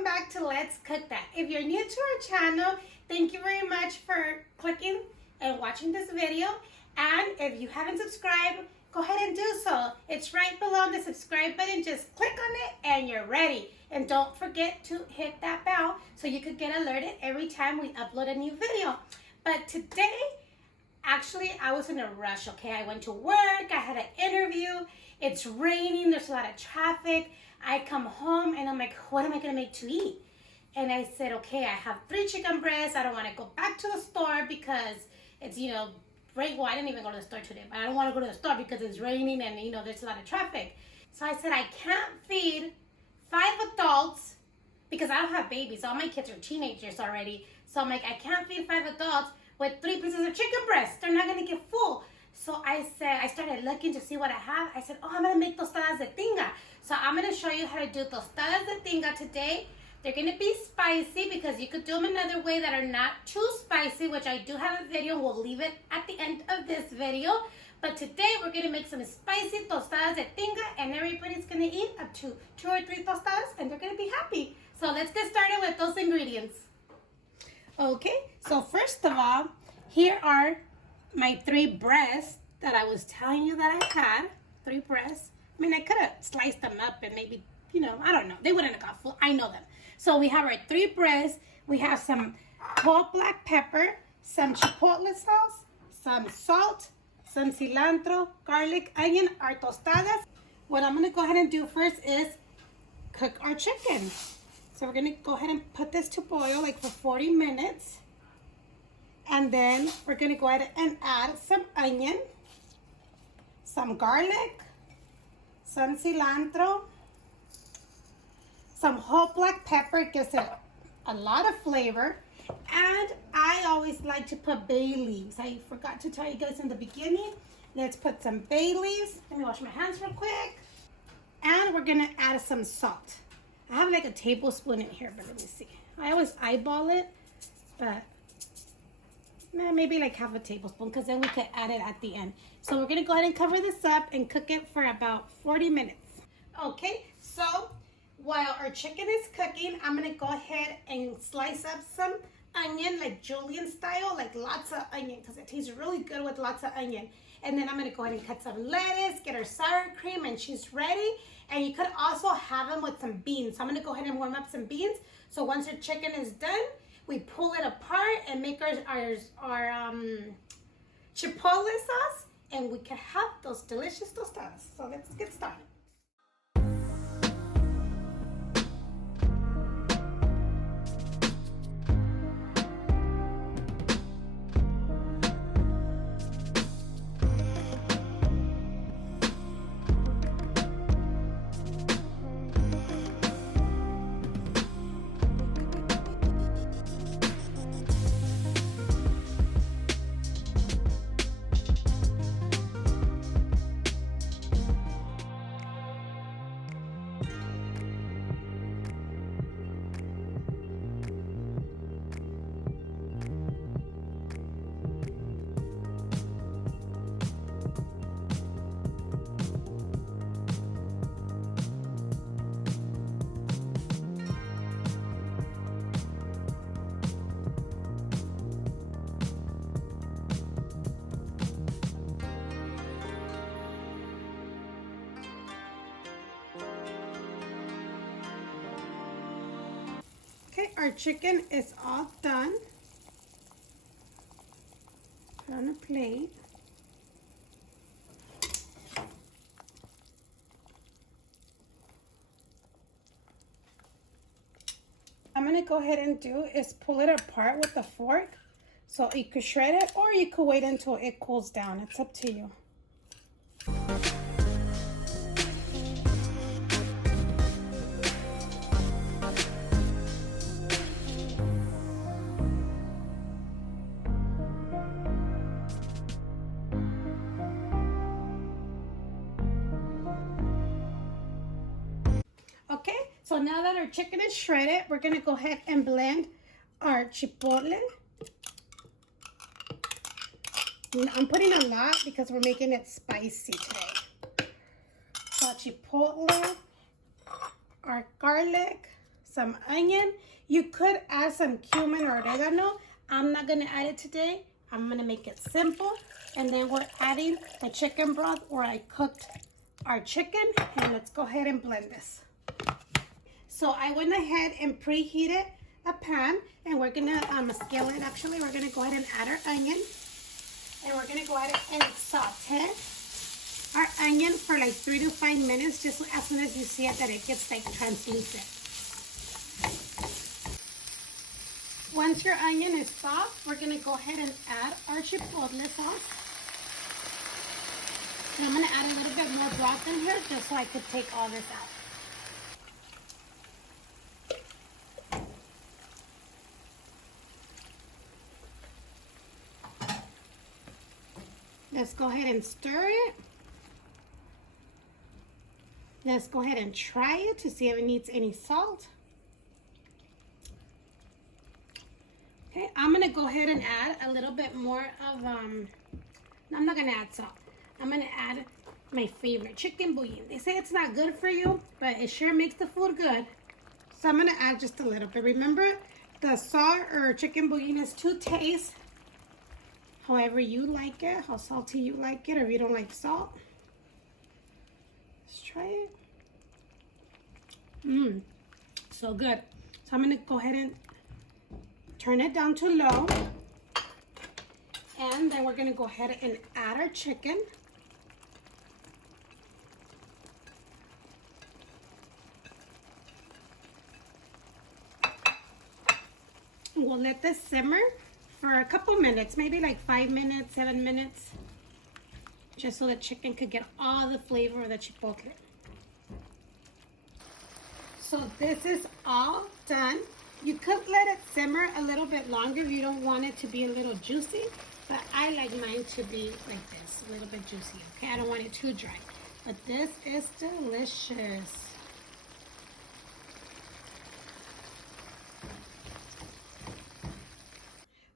welcome back to Let's Cook That. If you're new to our channel, thank you very much for clicking and watching this video. And if you haven't subscribed, go ahead and do so. It's right below the subscribe button. Just click on it and you're ready. And don't forget to hit that bell so you could get alerted every time we upload a new video. But today, actually, I was in a rush, okay? I went to work, I had an interview, it's raining, there's a lot of traffic. I come home and I'm like, what am I gonna make to eat? And I said, okay, I have 3 chicken breasts. I don't wanna go back to the store because it's, rain. Well, I didn't even go to the store today, but I don't wanna go to the store because it's raining and, there's a lot of traffic. So I said, I can't feed 5 adults because I don't have babies. All my kids are teenagers already. So I'm like, I can't feed 5 adults with 3 pieces of chicken breast. They're not gonna get full. So I started looking to see what I have. I said, oh, I'm gonna make tostadas de tinga. So I'm gonna show you how to do tostadas de tinga today. They're gonna be spicy because you could do them another way that are not too spicy, which I do have a video. We'll leave it at the end of this video. But today we're gonna make some spicy tostadas de tinga and everybody's gonna eat up to 2 or 3 tostadas and they're gonna be happy. So let's get started with those ingredients. Okay, so first of all, here are my 3 breasts that I was telling you that I had. 3 breasts. I mean, I could have sliced them up and maybe, I don't know. They wouldn't have got full. I know them. So we have our 3 breasts. We have some whole black pepper, some chipotle sauce, some salt, some cilantro, garlic, onion, our tostadas. What I'm going to go ahead and do first is cook our chicken. So we're going to go ahead and put this to boil like for 40 minutes. And then we're going to go ahead and add some onion, some garlic, some cilantro, some whole black pepper. It gives it a lot of flavor. And I always like to put bay leaves. I forgot to tell you guys in the beginning. Let's put some bay leaves. Let me wash my hands real quick. And we're going to add some salt. I have like a tablespoon in here, but let me see. I always eyeball it, but maybe like half a tablespoon because then we can add it at the end. So we're gonna go ahead and cover this up and cook it for about 40 minutes. Okay, so while our chicken is cooking, I'm gonna go ahead and slice up some onion, like julienne style, like lots of onion because it tastes really good with lots of onion. And then I'm gonna go ahead and cut some lettuce, get our sour cream and cheese ready. And you could also have them with some beans. So I'm gonna go ahead and warm up some beans. So once your chicken is done, we pull it apart and make our chipotle sauce, and we can have those delicious tostadas. So let's get started. Okay, our chicken is all done. Put on a plate. I'm gonna go ahead and do is pull it apart with a fork. So you could shred it or you could wait until it cools down. It's up to you. Okay, so now that our chicken is shredded, we're gonna go ahead and blend our chipotle. I'm putting a lot because we're making it spicy today. So chipotle, our garlic, some onion. You could add some cumin or oregano. I'm not gonna add it today. I'm gonna make it simple. And then we're adding the chicken broth where I cooked our chicken. And let's go ahead and blend this. So I went ahead and preheated a pan, and we're gonna scale it. Actually, we're gonna go ahead and add our onion. And we're gonna go ahead and saute our onion for like 3 to 5 minutes, just as soon as you see it, that it gets like translucent. Once your onion is soft, we're gonna go ahead and add our chipotle sauce. And I'm gonna add a little bit more broth in here just so I could take all this out. Let's go ahead and stir it. Let's go ahead and try it to see if it needs any salt. Okay, I'm gonna go ahead and add a little bit more of, I'm not gonna add salt. I'm gonna add my favorite, chicken bouillon. They say it's not good for you, but it sure makes the food good. So I'm gonna add just a little bit. Remember, the salt or chicken bouillon is to taste. However you like it, how salty you like it, or if you don't like salt. Let's try it. So good. So I'm gonna go ahead and turn it down to low. And then we're gonna go ahead and add our chicken. And we'll let this simmer for a couple minutes, maybe like 5 minutes, 7 minutes, just so the chicken could get all the flavor of the chipotle. So this is all done. You could let it simmer a little bit longer if you don't want it to be a little juicy, but I like mine to be like this, a little bit juicy, okay? I don't want it too dry, but this is delicious.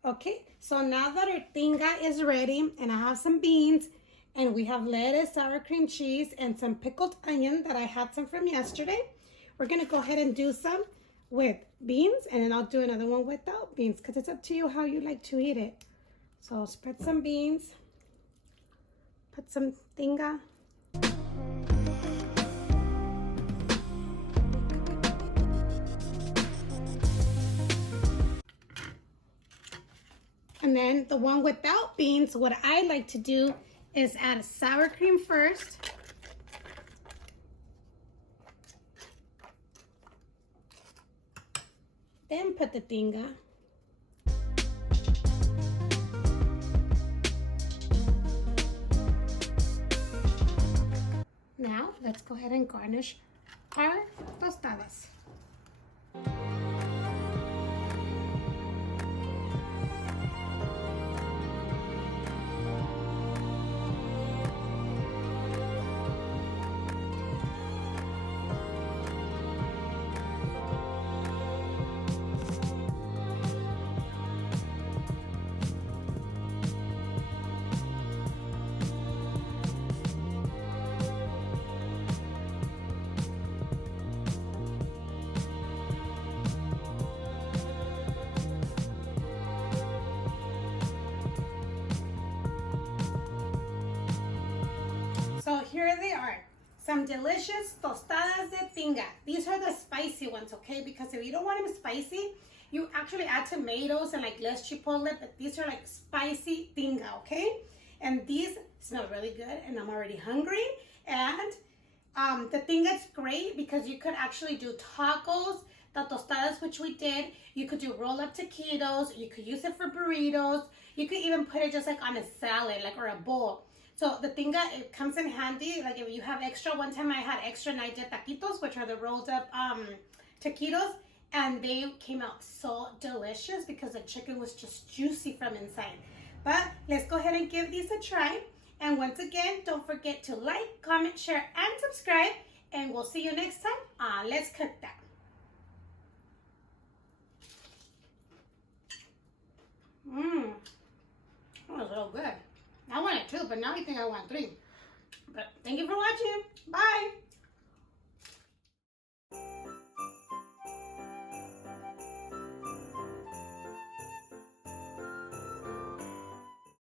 Okay, so now that our tinga is ready, and I have some beans, and we have lettuce, sour cream cheese, and some pickled onion that I had some from yesterday, we're gonna go ahead and do some with beans, and then I'll do another one without beans, because it's up to you how you like to eat it. So I'll spread some beans, put some tinga. And then the one without beans, what I like to do is add sour cream first. Then put the tinga. Now let's go ahead and garnish our tostadas. So here they are, some delicious tostadas de tinga. These are the spicy ones, okay? Because if you don't want them spicy, you actually add tomatoes and like less chipotle, but these are like spicy tinga, okay? And these smell really good, and I'm already hungry. And the tinga is great because you could actually do tacos, the tostadas, which we did. You could do roll up taquitos. You could use it for burritos. You could even put it just like on a salad, like, or a bowl. So the tinga, it comes in handy. Like if you have extra, one time I had extra and I did taquitos, which are the rolled up taquitos, and they came out so delicious because the chicken was just juicy from inside. But let's go ahead and give these a try. And once again, don't forget to like, comment, share, and subscribe. And we'll see you next time on Let's Cook That. That was so good. I wanted two, but now I think I want three. But thank you for watching.